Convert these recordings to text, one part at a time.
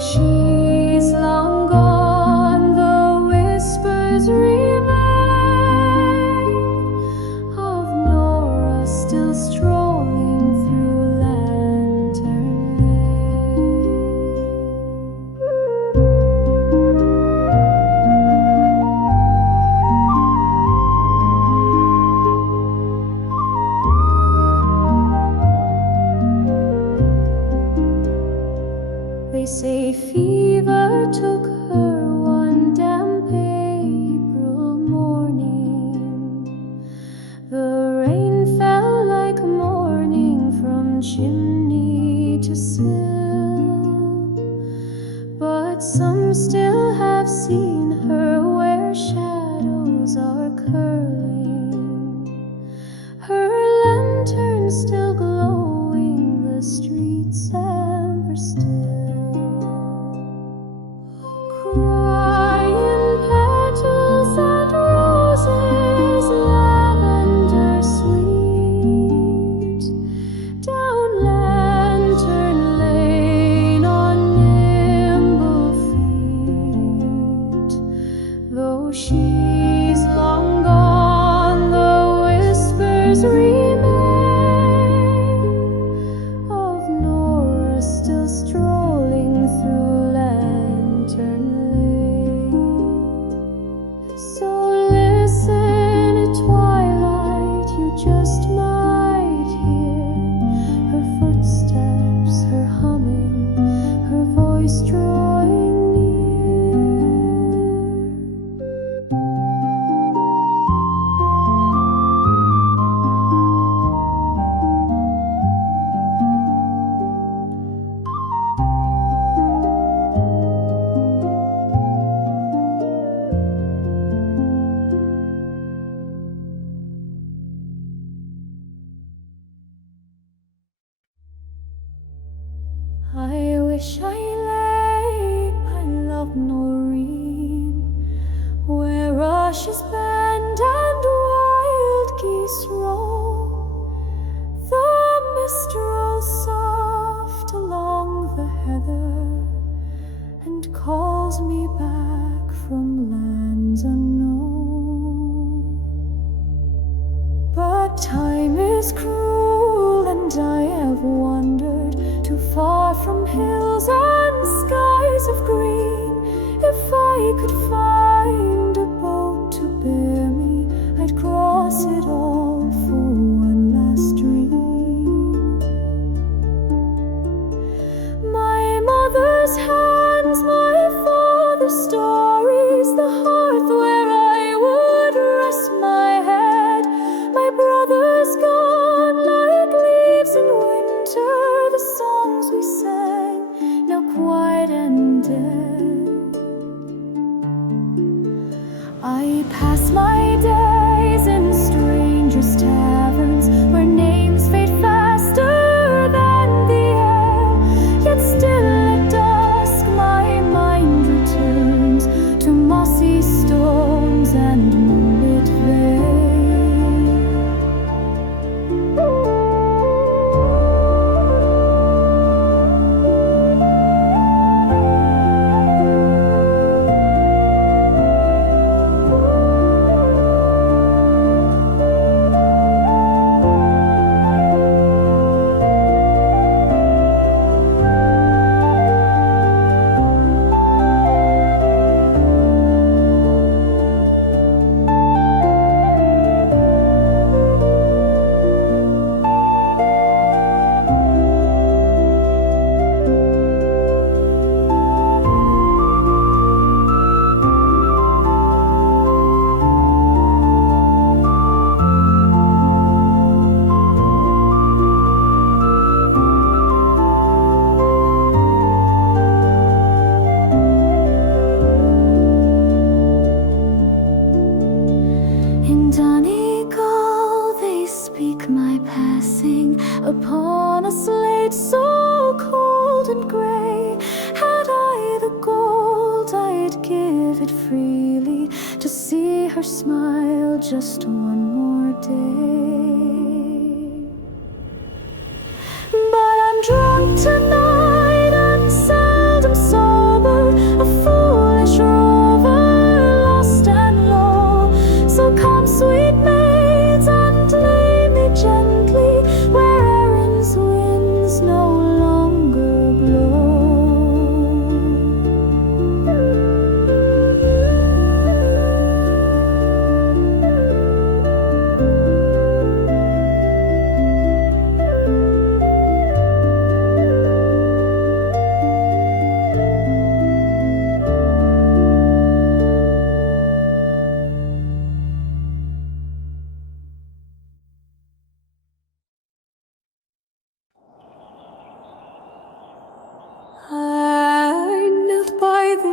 She's long gone, the whispers remain of Nora still strolling through Lantern Lane. They say fever took her one damp April morning. The rain fell like morning from chimney to sill, but some still have seen her where shadows are curling, her lantern still glowing, the streets amber still. Crying petals and roses, lavender sweet, down Lantern Lane on nimble feet. Though she's long gone, the whispers remain of Nora still strolling through Lantern Lane. So listen at twilight, you just might hear her footsteps, her humming, her voice drawing I wish I lay by Loch Noreen, where rushes bend and wild geese roam. The mist rolls soft along the heather and calls me back from lands unknown. But time is cruel and I have wandered too far from hills and skies of green. If I could find a boat to bear me, I'd cross it all for one last dream. My mother's hands, my father's stories, the hearth where I would rest my head. My brother's gone like leaves in winter, the songs we sang, now quiet and dead. I pass my days in strangers' taverns, where names fade faster than the air. Yet still at dusk my mind returns to mossy stones and moonlit vale. Upon a slate so cold and grey, had I the gold, I'd give it freely to see her smile just one more day. But I'm drunk tonight and seldom sober.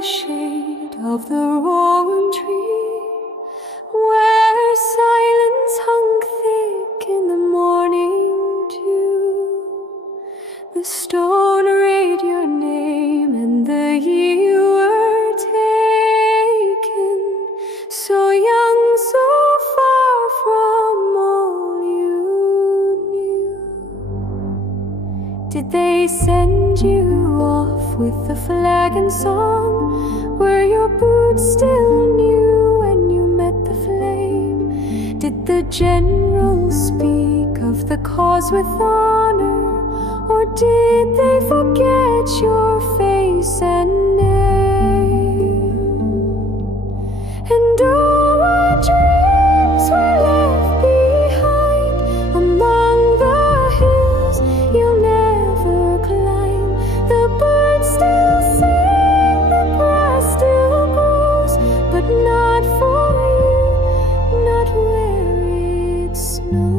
shade of the Rowan tree, where silence hung thick in the morning dew. The stone read your name and the ye were taken, so young, so far from all you knew. Did they send you off with the flag and song? Were your boots still new when you met the flame? Did the general speak of the cause with honor, or did they forget your face and name? And all our dreams were left behind among the hills you'll never climb. The birds still sing, the grass still grows, but not for you, not where it snows.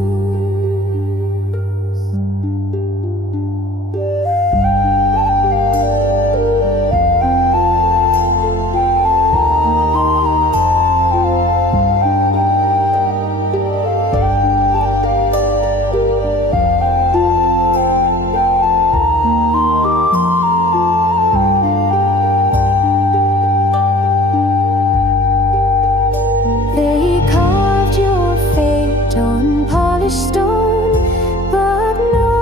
They carved your fate on polished stone, but no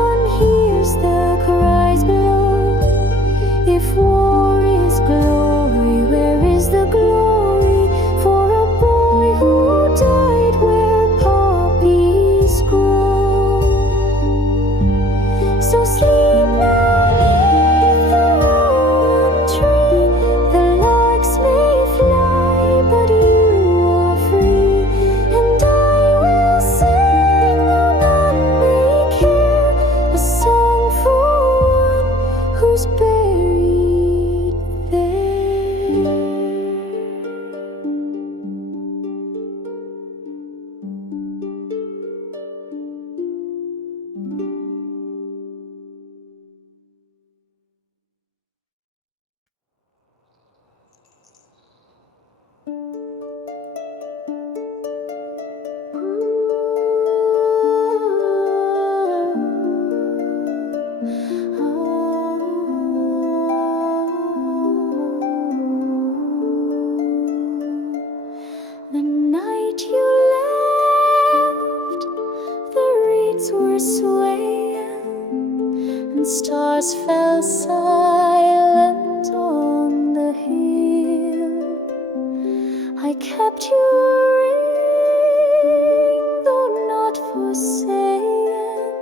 one hears the cries below. If war is glory, where is the glory for a boy who died where poppies grow? So sleep now 'neath the rowan tree. The larks may fly, but you are free. And I will sing, though none may care, a song for one who's buried there. The night you left, the reeds were swaying, and stars fell silent on the hill. I kept your ring, though not for saying,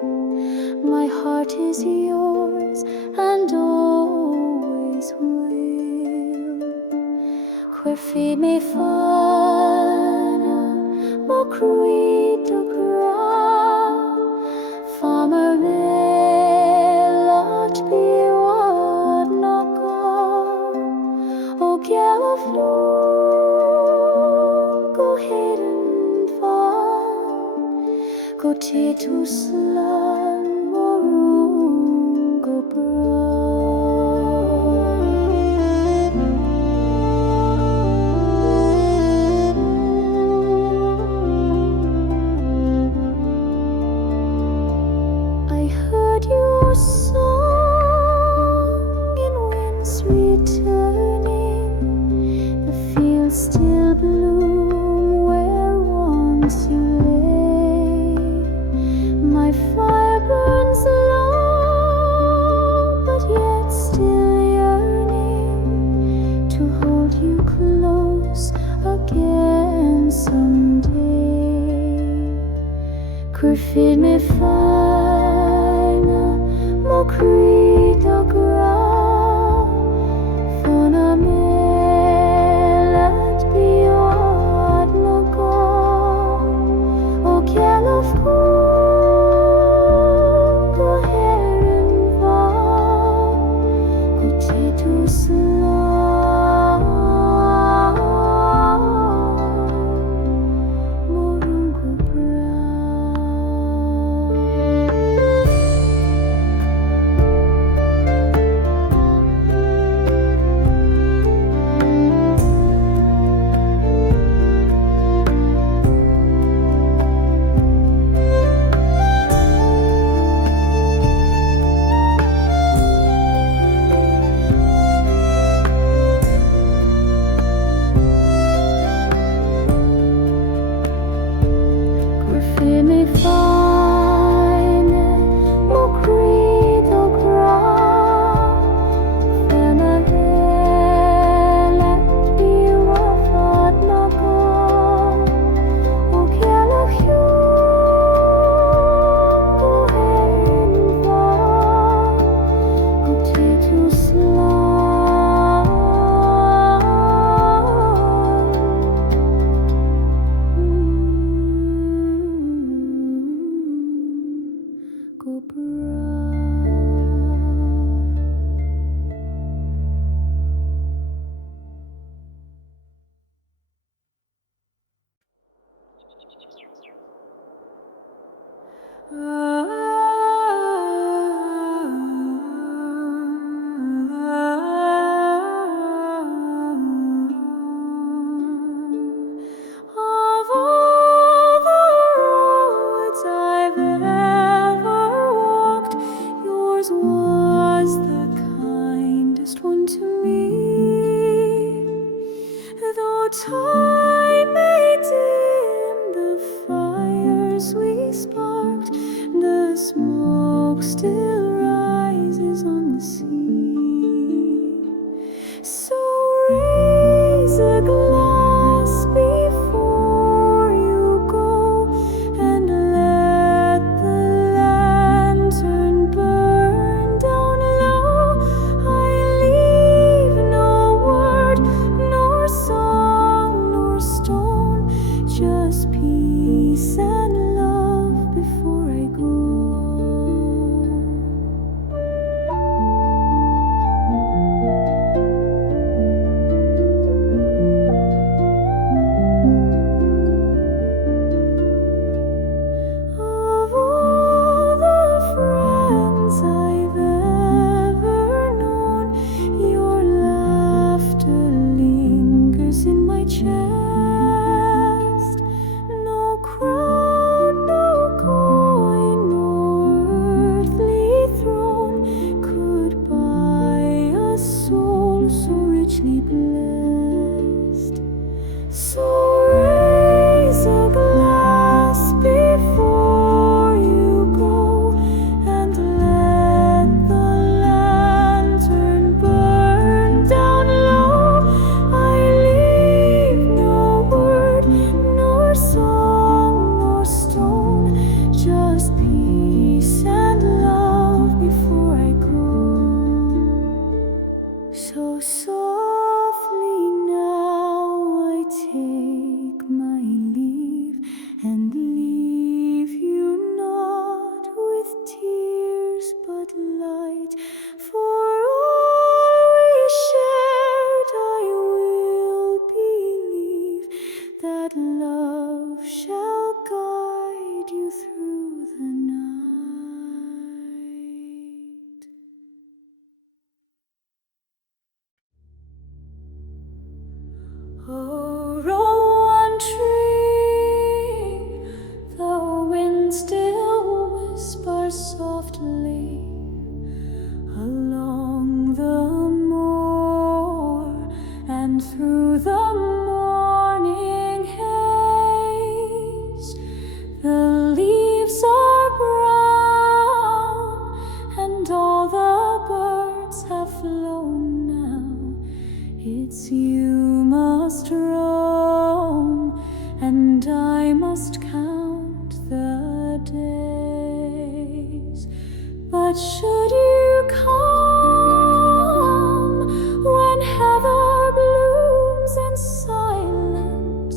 my heart is yours and always will. Queer feet may fana, mo cruid o gra, farmer may lot be what not go. O gal of Lough, go hidden far, go te to slan, morung go I heard your song in winds returning. The fields still bloom where once you lay. My fire burns low, but yet still yearning to hold you close again someday. Curfew me fina, mo creed o gra, fana me let be what no go. O gal of go heron val, go te to slan, morung go bra. For all we shared, I will believe that love shall guide you through the night. Oh, Rowan tree, the wind still whispers softly along the moor and through the morning haze. The leaves are brown and all the birds have flown now. It's you must roam and I must count the days. But should you come when heather blooms in silence,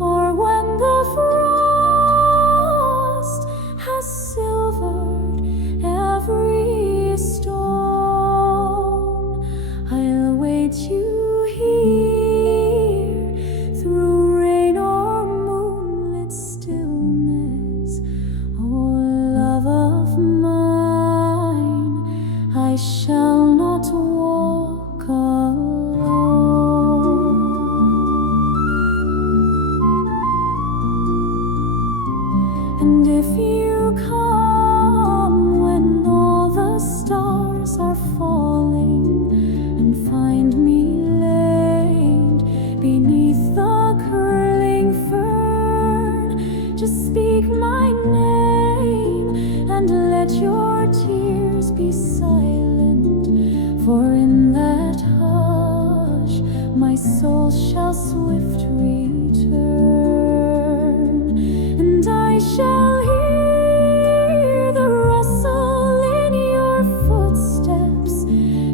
or when the frost has silvered every stone, I'll wait you here through rain or moonlit stillness. Oh, love of mine, I shall not walk alone. And if you come when all the stars are falling, and find me laid beneath the curling fern, just speak my name and let your tears be silent. For in that hush my soul shall swift return, and I shall hear the rustle in your footsteps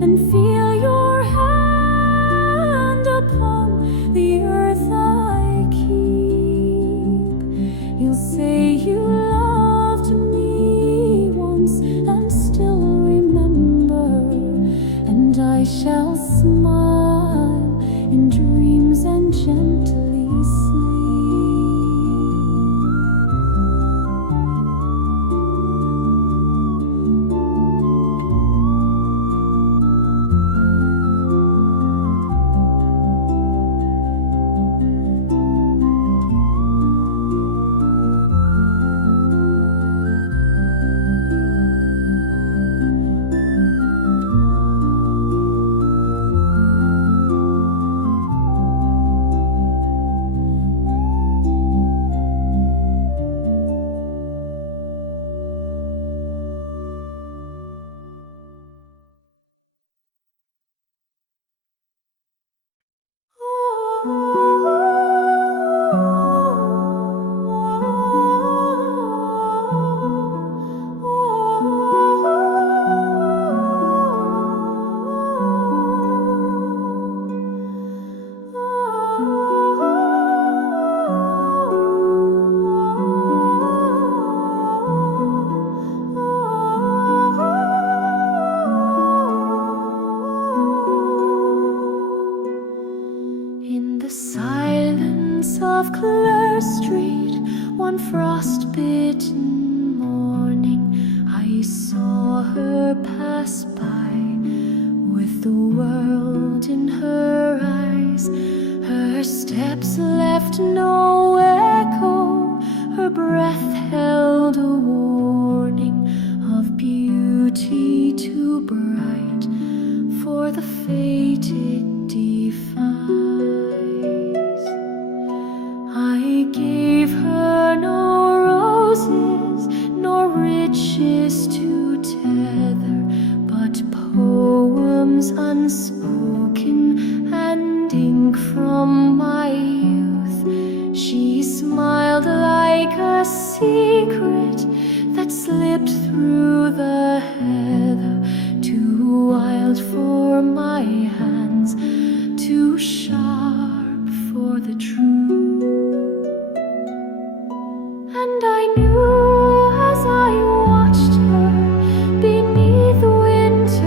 and feel your hand upon the earth I keep. You'll say you loved me once and still remember, and I shall smile in dreams and gently sleep. In the silence of Clare Street, one frost-bitten morning, I saw her pass by with the world in her eyes. Her steps left no echo, her breath held a warning of beauty too bright for the fate it defies. I gave her no roses nor riches to tether, but poems unspoken and ink from my youth. She smiled like a secret that slipped through the heather, too wild for my hands, too sharp for the truth. And I knew as I watched her beneath winter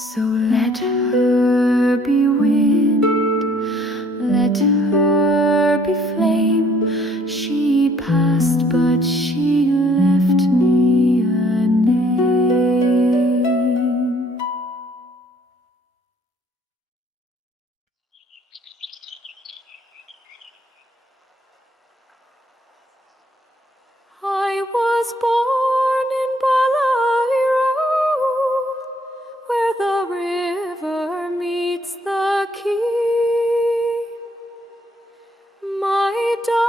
So let her be wind, let her be flame. She passed, but she left me a name. I was born in Ballyroe, where the river meets the quay. My da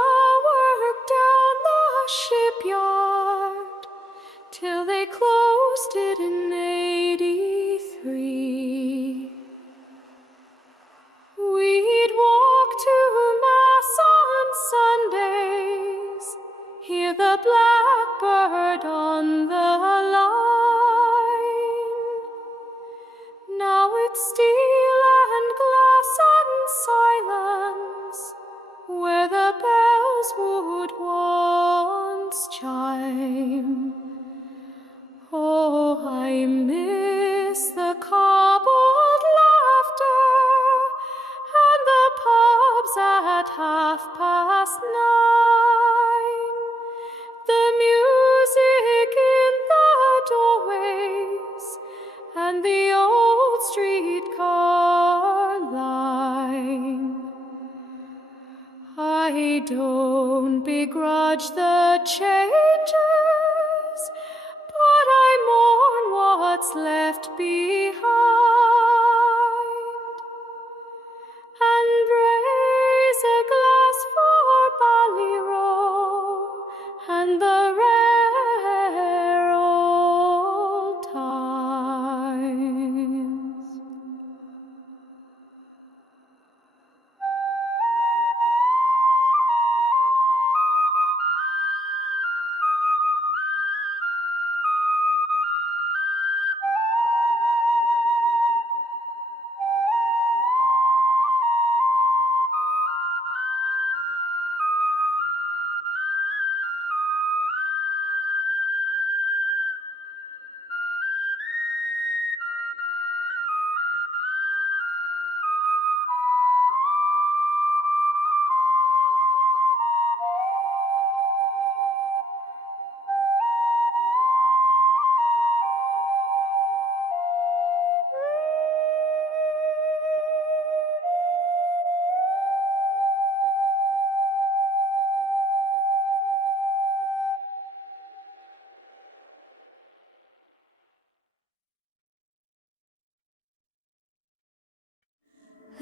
worked down the shipyard till they closed it in '83. We'd walk to Mass on Sundays, hear the blackbird on the line. Now it's steel and glass and silence, where the bells would once chime. Oh, I miss the cobbled laughter and the pubs at 9:30. The music in the doorways and the old streetcar line. I don't begrudge the changes, but I mourn what's left behind. And raise a glass for Ballyroe and the rare old times.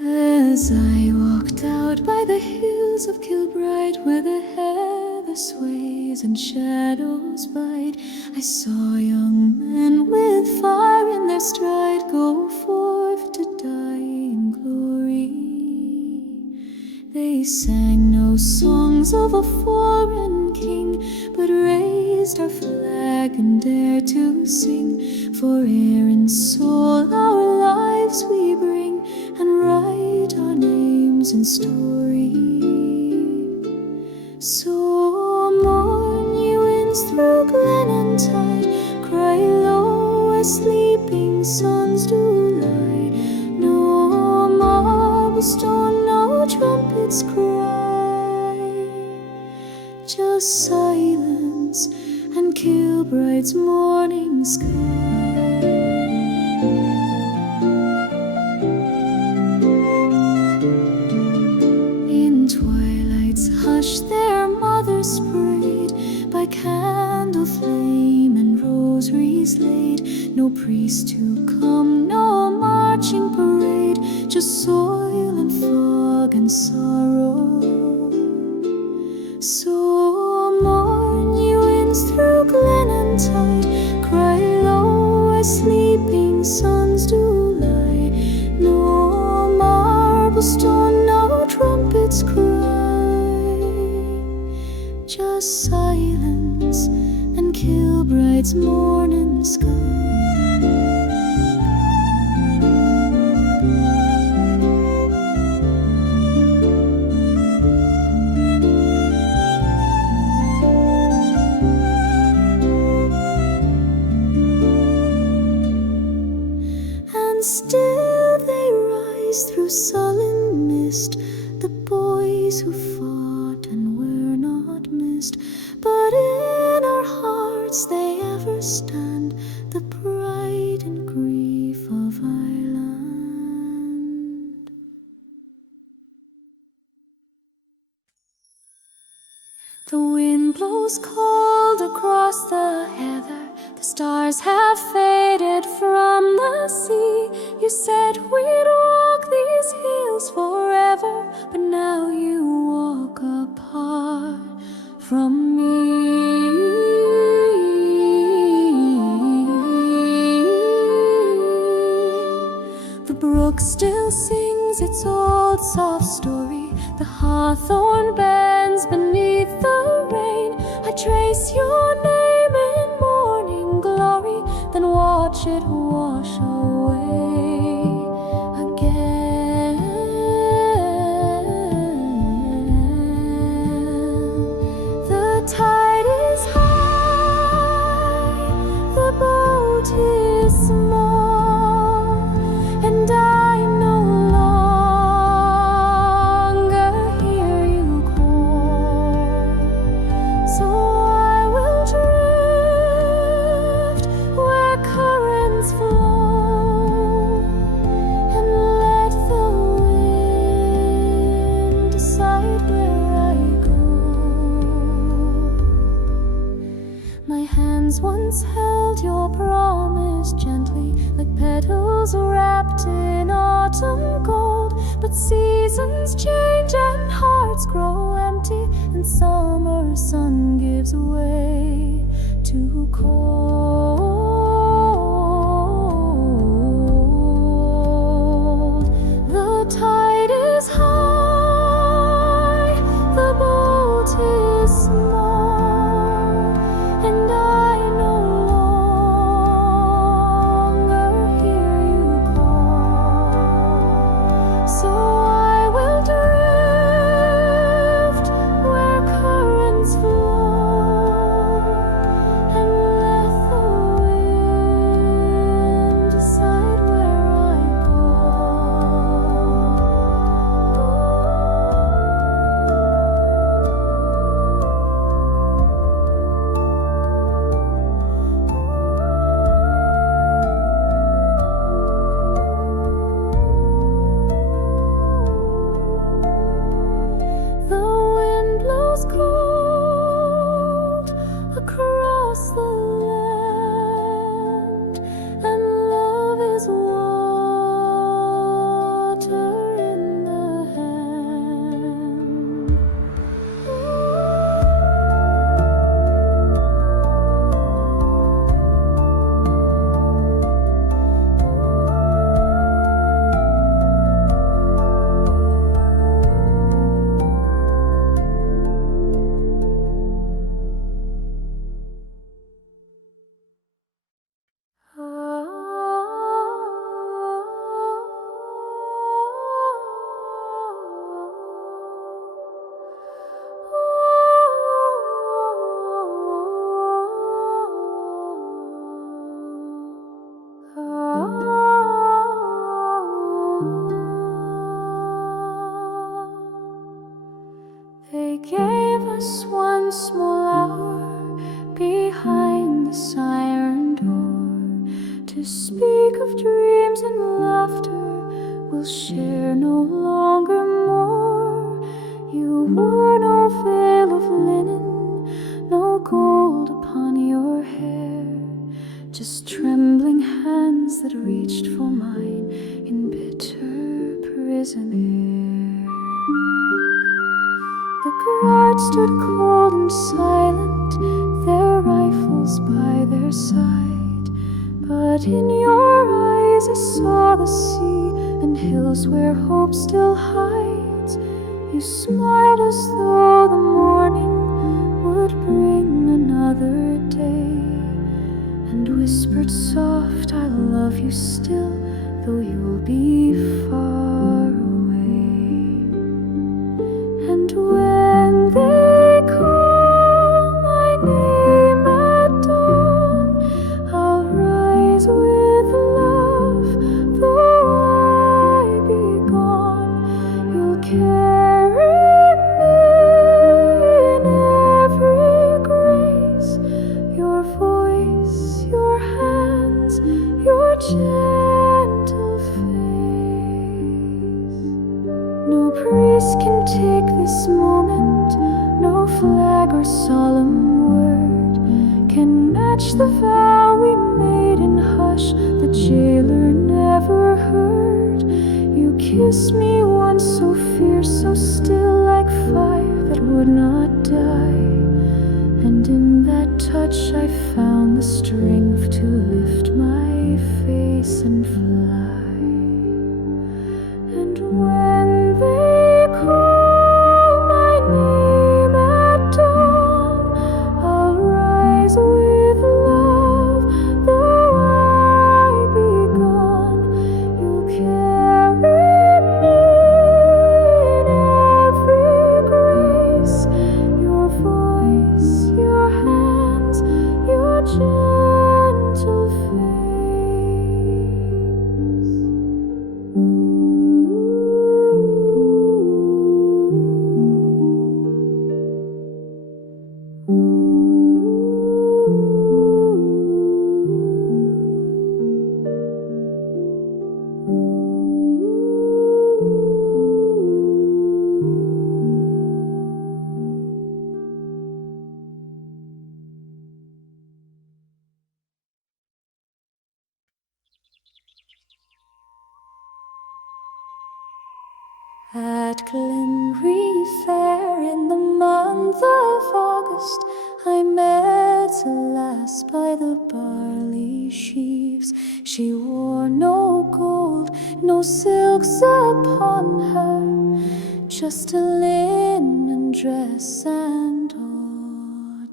As I walked out by the hills of Kilbride, where the heather sways and shadows bide, I saw young men with fire in their stride go forth to die in glory. They sang no songs of a foreign king, but raised our flag and dared to sing. For air and soul our lives we bring, and write our names in story. So mourn ye winds through glen and tide, cry low as sleeping suns do lie. No marble stone, no trumpets cry, just silence and Kilbride's morning sky. Hush, their mothers prayed by candle flame and rosaries laid. No priest to come, no marching parade, just soil and fog and sorrow. So mourn ye winds through glen and tide, cry low as sleeping suns do lie. No marble stone, no trumpets cry, just silence and Kilbride's morning sky. And and still they rise through sullen mist, the boys who fought and were not missed, but in our hearts they ever stand, the pride and grief of our land. The wind blows cold across the heather, the stars have faded from the sea. You said we'd walk these hills forever, but now you walk apart from me. The brook still sings its old soft story, the hawthorn bends beneath the rain. I trace your name in morning glory, then watch it wash away again. The tide is high, the boat is small, and I no longer hear you call. So I will drift where currents flow, and let the wind decide where I go. My hands once held your promise gently, like petals wrapped in autumn gold, but seasons change and hearts grow empty, and summer sun gives way to cold. The tide is high, the boat is small, and I no longer hear you call. So I will drift where currents flow, and let the wind decide where I go. The wind blows cold across the land, and love is water in the hand. They gave us one small hour behind the siren door, to speak of dreams and laughter we'll share no longer more. You wore no veil of linen, no gold upon your hair, just trembling hands that reached for mine in bitter prison air. The guards stood cold and silent, their rifles by their side, but in your eyes I saw the sea and hills where hope still hides. You smiled as though the morning would bring another day, and whispered soft, I love you still, though you'll be far away. And when they call my name at dawn, I'll rise with love, though a vow we made in hush, the jailer never heard. You kissed me once so fierce, so still, like fire that would not die. And in that touch I found the strength to lift my face and fly. And when they call my name at dawn, I'll rise with love, though I be gone. You'll carry me in every grace, your voice, your hands, your gentle face. At Glenree fair in the month of August, I met a lass by the barley sheaves. She wore no gold, no silks upon her, just a linen dress and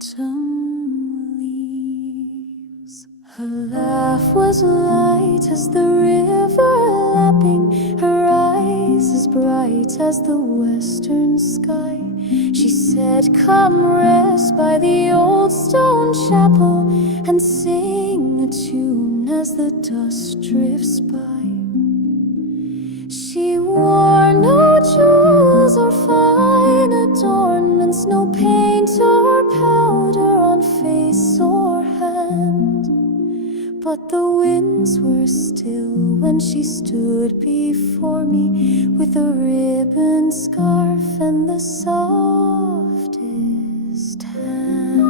autumn leaves. Her laugh was light as the river lapping, her eyes as bright as the western sky. She said, "Come rest by the old stone chapel and sing a tune as the dust drifts by." She wore no jewels or fine adornments, no paint or powder on face or hand. But the winds were still when she stood before me, with a ribbon scarf and the softest hand.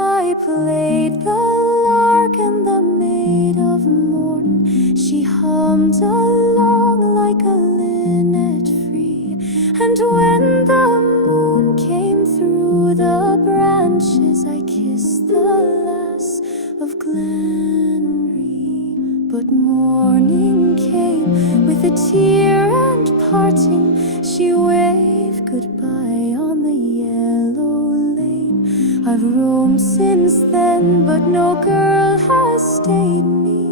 I played the lark and the maid of morn. She hummed along like a linnet free. And when the moon came through the branches, I kissed the Lass of Glenree. But morning came with a tear and parting. She waved goodbye on the yellow lane. I've roamed since then, but no girl has stayed me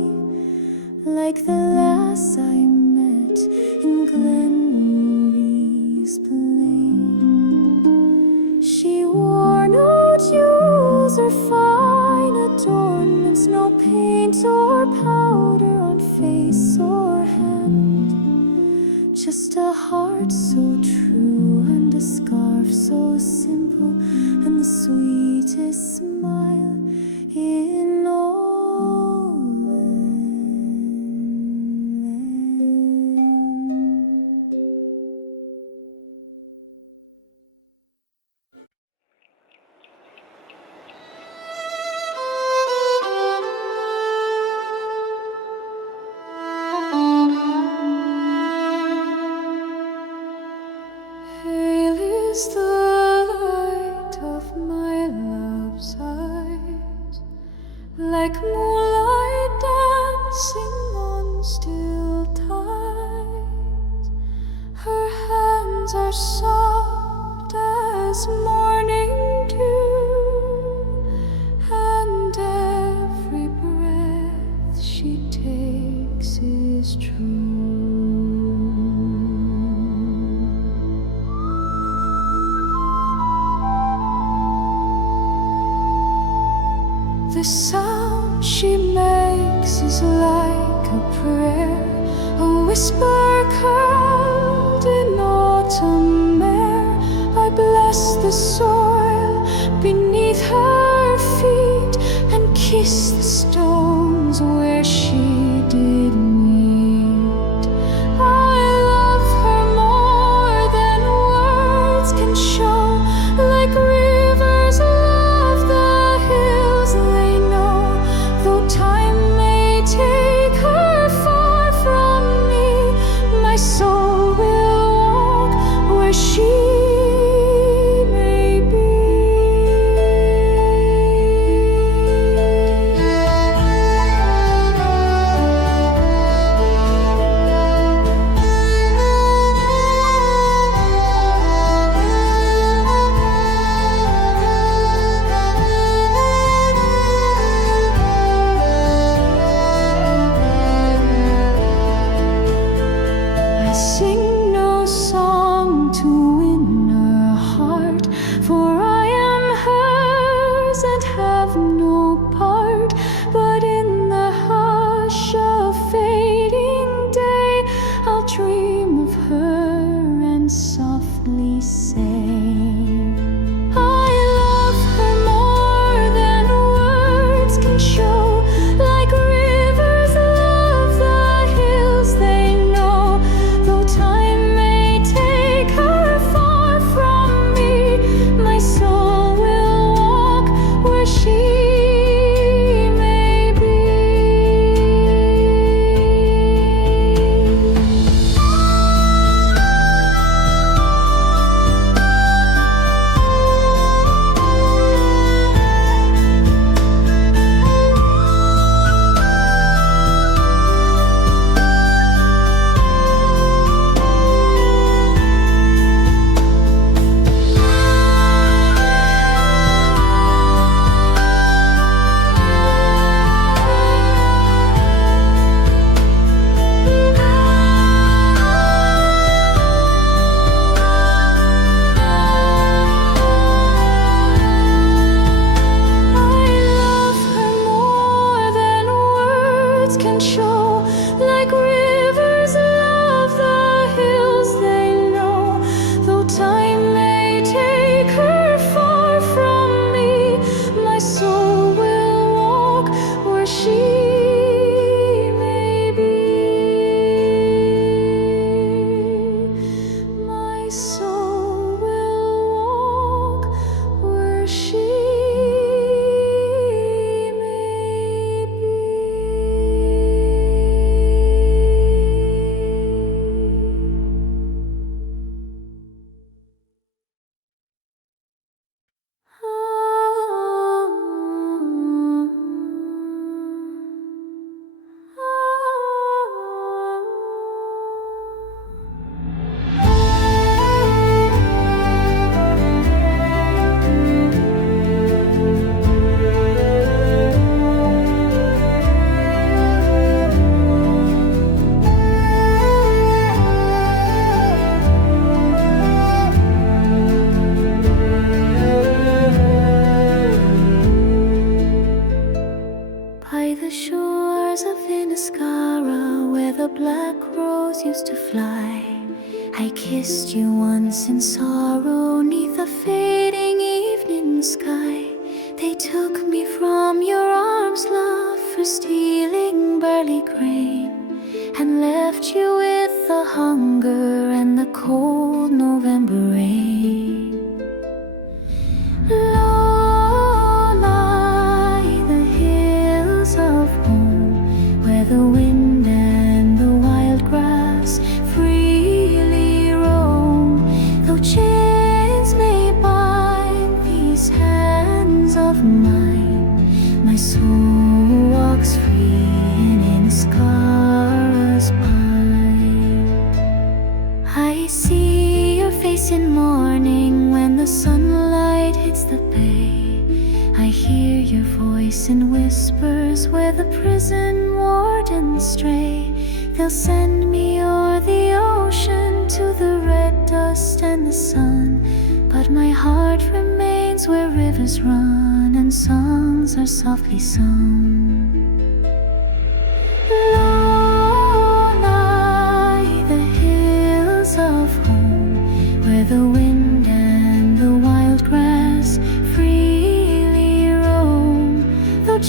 like the lass I met in Glenree's plain. She wore no jewels or fine adornments, no paint or powder on face or hand, just a heart so true and a scarf so simple and the sweetest smile in all land. Hail is the light of my love's eyes, like moonlight dancing on still tides. Her hands are soft as morning dew, and every breath she takes is true. The sound she makes is like a prayer, a whisper curled in autumn air. I bless the soil beneath her feet. kiss the stones where she did meet. I love her more than words can show, like rivers love the hills they know. Though time may take her far from me, my soul will walk where she may be. I sing no song to win her heart, for I am hers and have no part. But in the hush of fading day, I'll dream of her and softly say, I love her more than words can show, like rivers love the hills they know. Though time may take her far from me, my soul will walk where she may be. I love her more than words can show, like rivers love the hills they know. Though time may take her far from me, my soul will walk where she may be. My soul will walk where she may be. By the shores of Inniscarra, where the black rose used to fly, I kissed you once in sorrow, 'neath a fading evening sky. They took me from your arms, love, for stealing barley grain, and left you with the hunger and the cold November rain. Low lie the hills of home, where the wind and the wild grass freely roam. Though chains may bind these hands of mine, my soul walks free in Inniscarra's pine. I see your face in morning when the sunlight hits the bay. I hear your voice in whispers where the prison wardens stray. They'll send me o'er the ocean to the red dust and the sun, but my heart remains where rivers run and songs are softly sung. Low lie the hills of home, where the wind and the wild grass freely roam. Though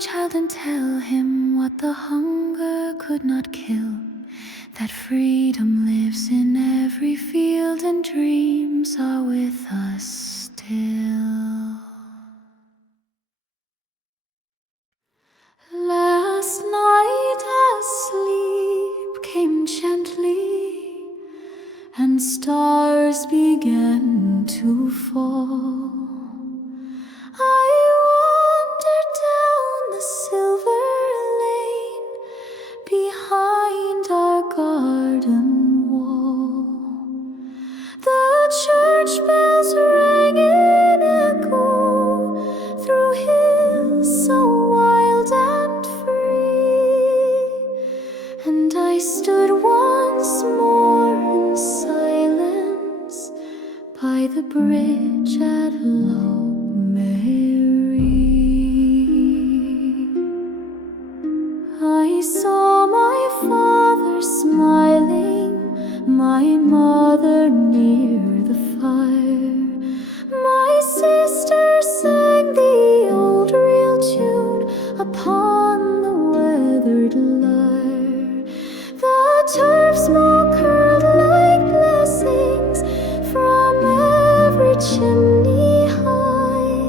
child, and tell him what the hunger could not kill, that freedom lives in every field and dreams are with us still. Last night as sleep came gently and stars began to fall, I wandered down the silver lane behind our garden wall. The church bells rang in echo through hills so wild and free, and I stood once more in silence by the bridge at Lough. I saw my father smiling, my mother near the fire. My sister sang the old reel tune upon the weathered lyre. The turf smoke curled like blessings from every chimney high,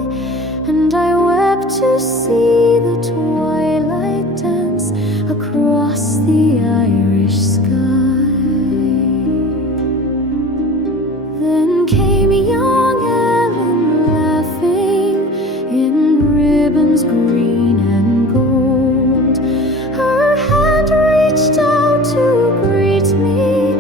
and I wept to see the twilight dance across the Irish sky. Then came young Ellen laughing in ribbons green and gold. Her hand reached out to greet me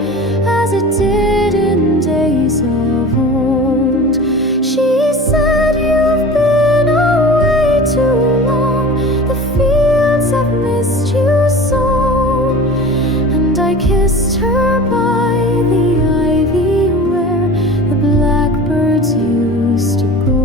as it did in days of old. She said, "You've been away too long, the fields have missed you so." And I kissed her by the ivy where the blackbirds used to go.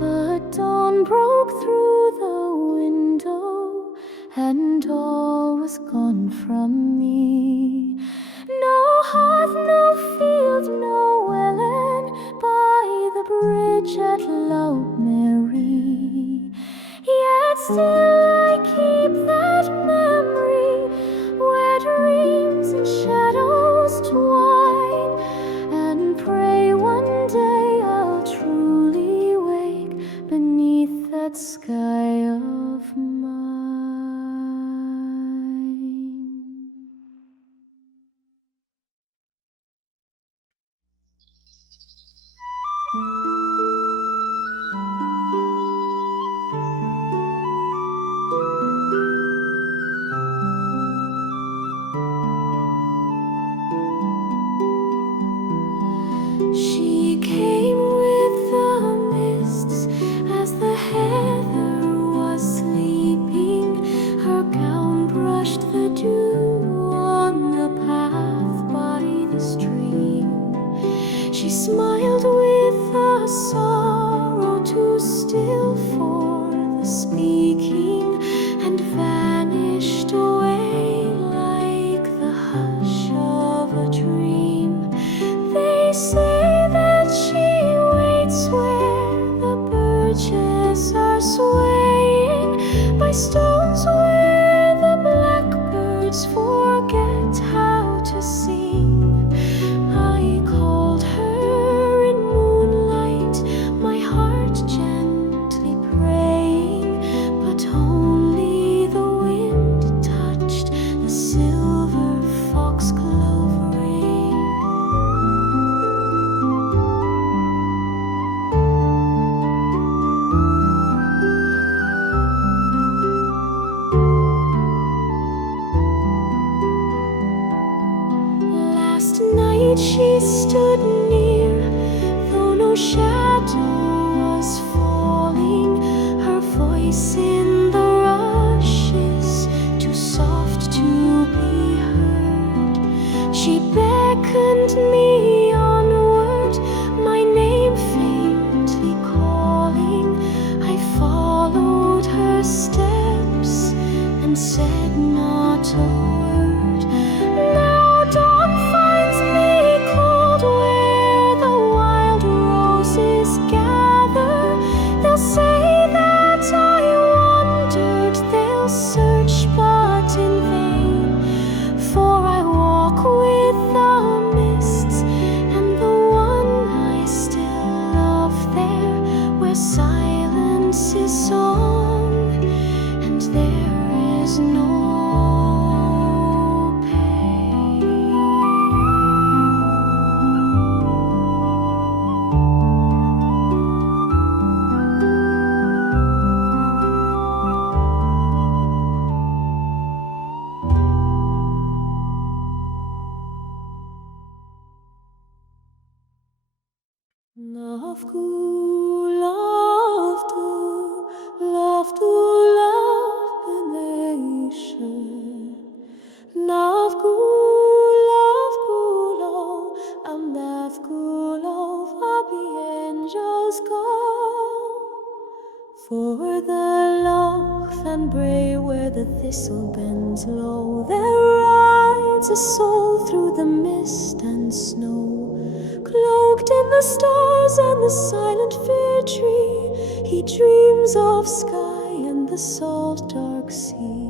But dawn broke through the window, and all was gone from me. No hearth, no field, no Ellen by the bridge at Lough Maree. Yet still I keep that memory where dreams and shadows twine, and pray one day I'll truly wake beneath that sky of mine. She came with the mists as the heather was sleeping. Her gown brushed the dew on the path by the stream. She smiled with a sorrow too still for the speaking, and vanished away like the hush of a dream. They say that she waits where the birches are swaying, by stones where the blackbirds fly. night she stood near, though no shadow was falling, her voice in the rushes too soft to be heard. She beckoned me onward, my name faintly calling. I followed her steps and said not a word. Now dawn finds me cold where the wild roses gather. They'll say that I wandered, they'll search but in vain, for I walk with the mists and the one I still love there, where silence is song and there is no pain. Love go, love do, love do, love the nation. Love go, love, and love go, love, the angels go. For the Loch and Brae, where the thistle bends low, there rides a soul through the mist and snow, cloaked in the stars and the silent fir tree. He dreams of sky and the salt dark sea.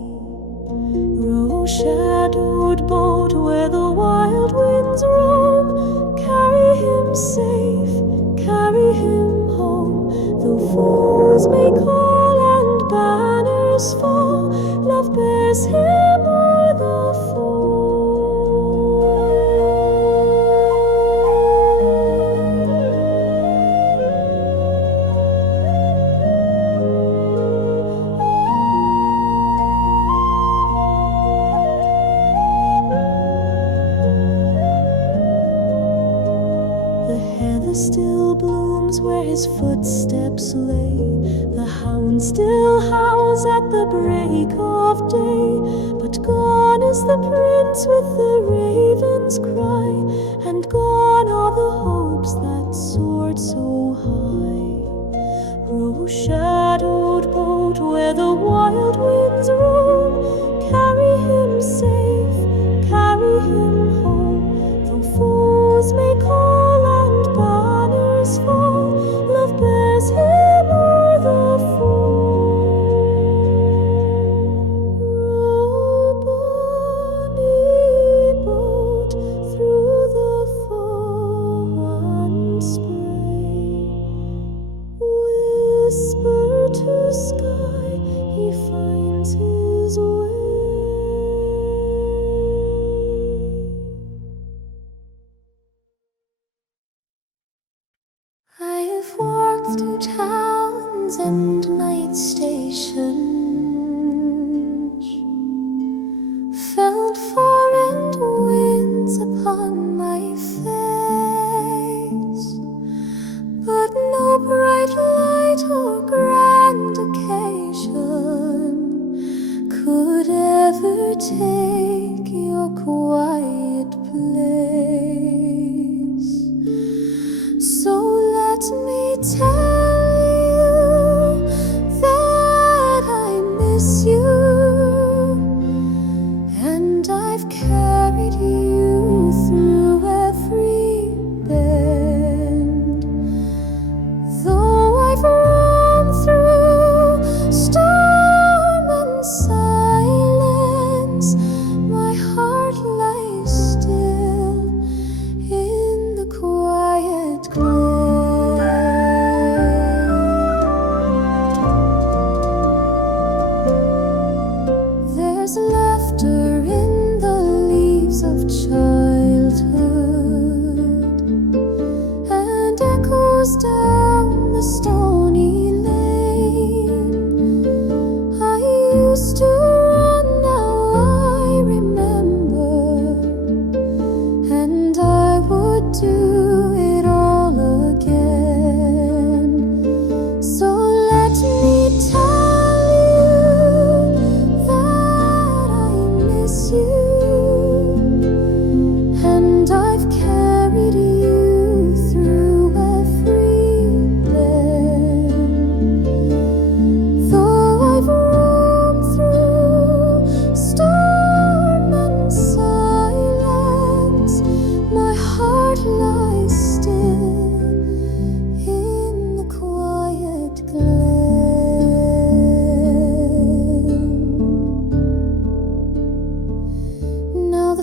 Row shadowed boat where the wild winds roam, carry him safe, carry him home. Though foes may call and banners fall, love bears him o'er the foe. The heather still blooms where his footsteps lay, the hound still howls at the break of day. But gone is the prince with the raven's cry, and gone are the hopes that soared so high. Row shadowed boat where the wild winds roam, carry him safe, carry him home. Though foes may call and banners fall, love bears him o'er the foe. Row bonny boat through the foam and spray, whisper to sky, he finds his way. I have walked through towns and night stations, felt foreign winds upon my face, but no bright light or grand occasion could ever take your quiet place. So let me tell you that I miss you, and I've carried you through every bend. Though I've roamed through storm and silence, my heart lies still in the quiet glen. There's laughter in the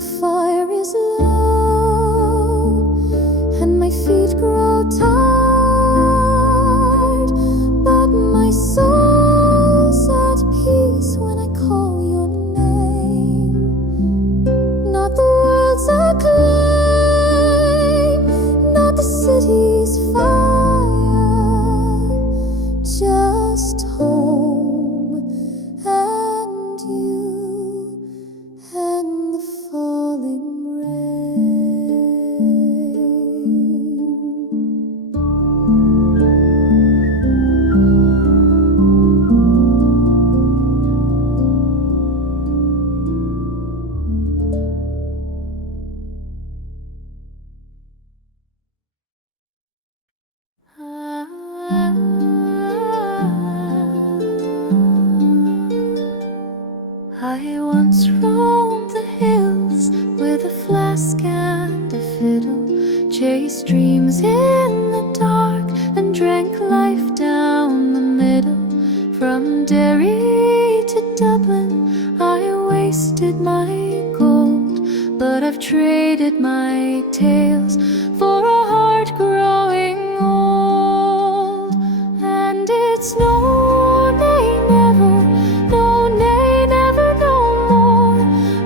the fire is low, and my feet grow tired, but my soul's at peace when I call your name. Not the world's acclaim, not the city's fire, just home and you and the falling I once roamed the hills with a flask and a fiddle, chased dreams in the dark and drank life down the middle. From Derry to Dublin I wasted my gold, but I've traded my tales for a heart growing old. And it's no, nay, never, no, nay, never, no more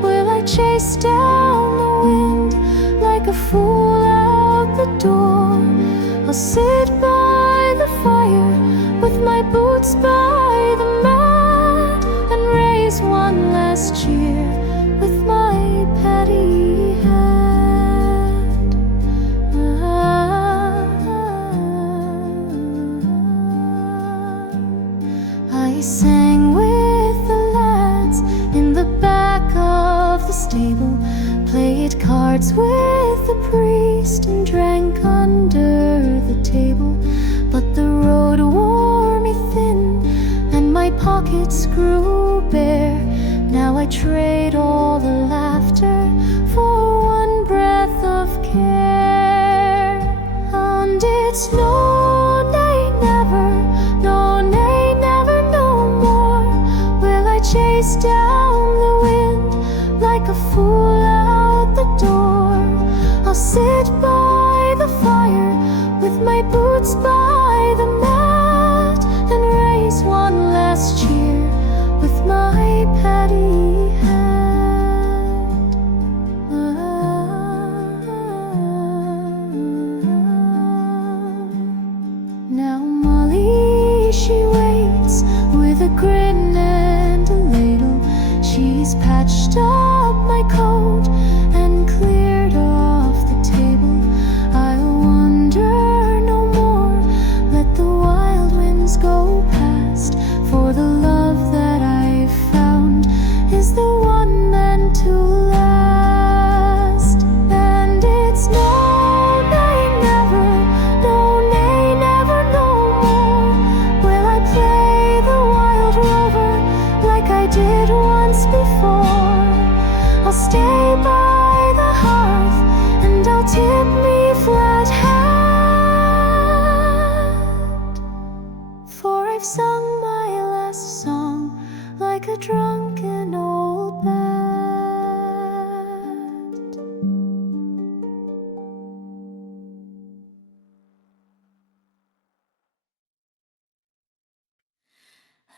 will I chase down the wind like a fool out the door. I'll sit by the fire with my boots by the mat and raise one last cheer with my Paddy Hat. I sang with the lads in the back of the stable, played cards with the priest and drank under the table. But the road wore me thin and my pockets grew bare. Now I trade all the laughter for one breath of care. And it's no, nay, never, no, nay, never, no more will I chase down the wind like a fool out the door. I'll sit by the fire with my boots by the mat and raise one last cheer with my Paddy Hat. Now Molly, she waits with a grin and a ladle. She's patched up my coat and cleared off the table. I'll wander no more, let the wild winds go past, for the love that I've found is the one meant to last. And it's no, nay, never, no, nay, never, no more will I play the wild rover like I did once before. I'll stay by the hearth and I'll tip me flat hat, for I've sung my last song like a drunken old bat.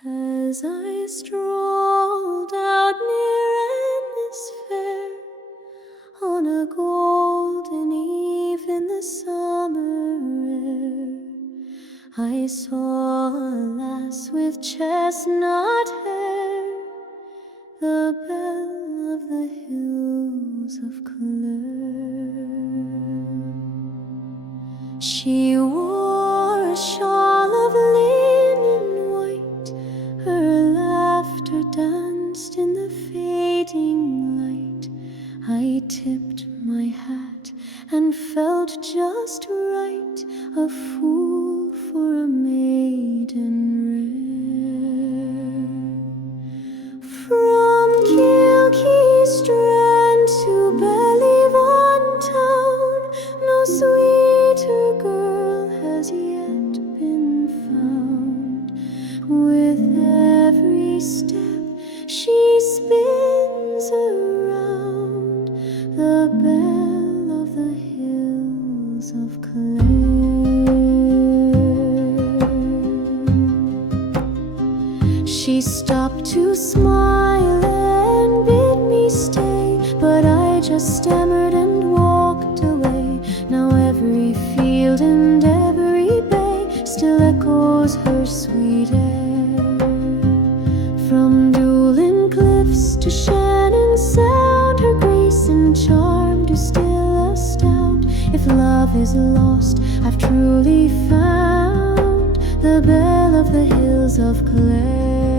As I strolled out near Inniscarra on a golden eve in the summer air, I saw a lass with chestnut hair, the belle of the hills of Clare. She wore a shawl of linen white, her laughter danced in the fading light. I tipped my hat and felt just right, a fool for a maiden rare. From Kilkee Strand to Ballyroe town, no sweeter girl has yet been found. With every step she spins around, just stammered and walked away. Now every field and every bay still echoes her sweet air. From Doolin cliffs to Shannon Sound, her grace and charm do still astound. If love is lost, I've truly found the Belle of the Hills of Clare.